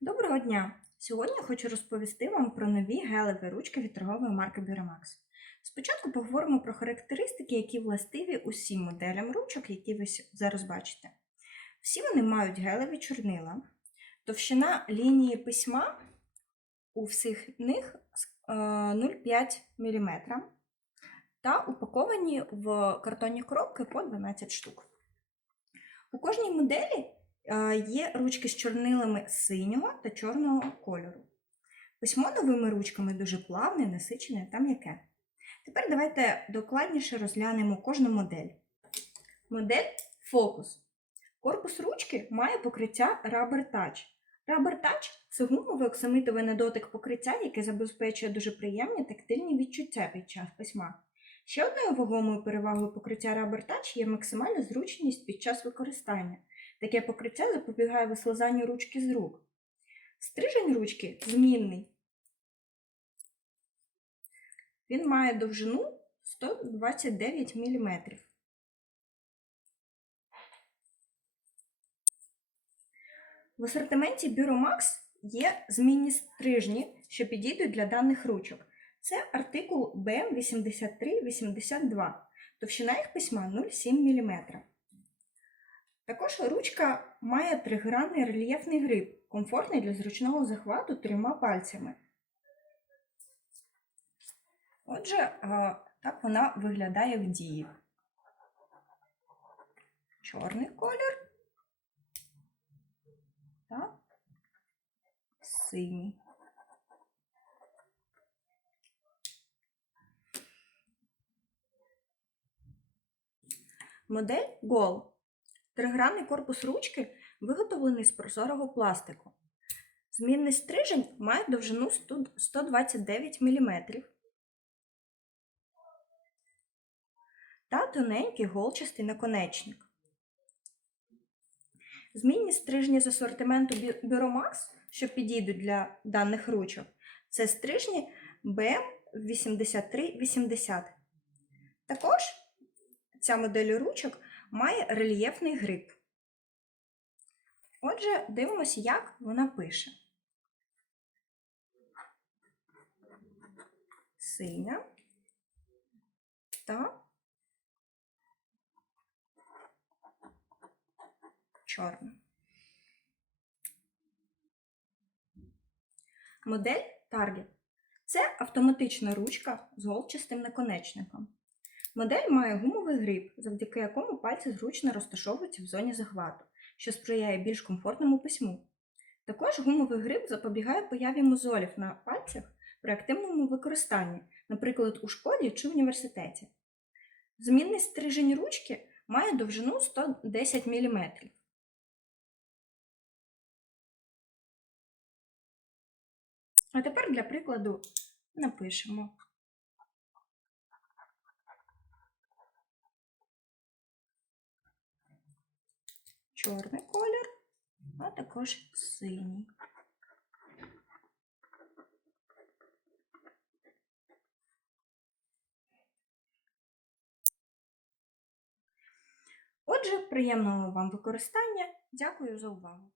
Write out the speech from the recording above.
Доброго дня! Сьогодні хочу розповісти вам про нові гелеві ручки від торгової марки Buramax. Спочатку поговоримо про характеристики, які властиві усім моделям ручок, які ви зараз бачите. Всі вони мають гелеві чорнила, товщина лінії письма у всіх них 0,5 мм та упаковані в картонні коробки по 12 штук. У кожній моделі є ручки з чорнилами синього та чорного кольору. Письмо новими ручками дуже плавне, насичене та м'яке. Тепер давайте докладніше розглянемо кожну модель. Модель Focus. Корпус ручки має покриття Rubber Touch. Rubber Touch – це гумове оксамитове на дотик покриття, яке забезпечує дуже приємні тактильні відчуття під час письма. Ще одною вагомою перевагою покриття Rubber Touch є максимальна зручність під час використання. Таке покриття запобігає вислизанню ручки з рук. Стрижень ручки змінний. Він має довжину 129 мм. В асортименті Buramax є змінні стрижні, що підійдуть для даних ручок. Це артикул BM8382. Товщина їх письма 0,7 мм. Також ручка має тригранний рельєфний гриб, комфортний для зручного захвату 3 пальцями. Отже, так вона виглядає в дії. Чорний колір та синій. Модель Goal. Тригранний корпус ручки виготовлений з прозорого пластику. Змінний стрижень має довжину 129 мм та тоненький голчастий наконечник. Змінні стрижні з асортименту Buramax, що підійдуть для даних ручок, це стрижні BM8380. Також ця модель ручок має рельєфний гриб. Отже, дивимося, як вона пише. Синя та чорна. Модель Target. Це автоматична ручка з голчастим наконечником. Модель має гумовий гриб, завдяки якому пальці зручно розташовуються в зоні захвату, що сприяє більш комфортному письму. Також гумовий гриб запобігає появі мозолів на пальцях при активному використанні, наприклад, у школі чи університеті. Змінний стрижень ручки має довжину 110 мм. А тепер для прикладу напишемо. Чорний колір, а також синій. Отже, приємного вам використання. Дякую за увагу!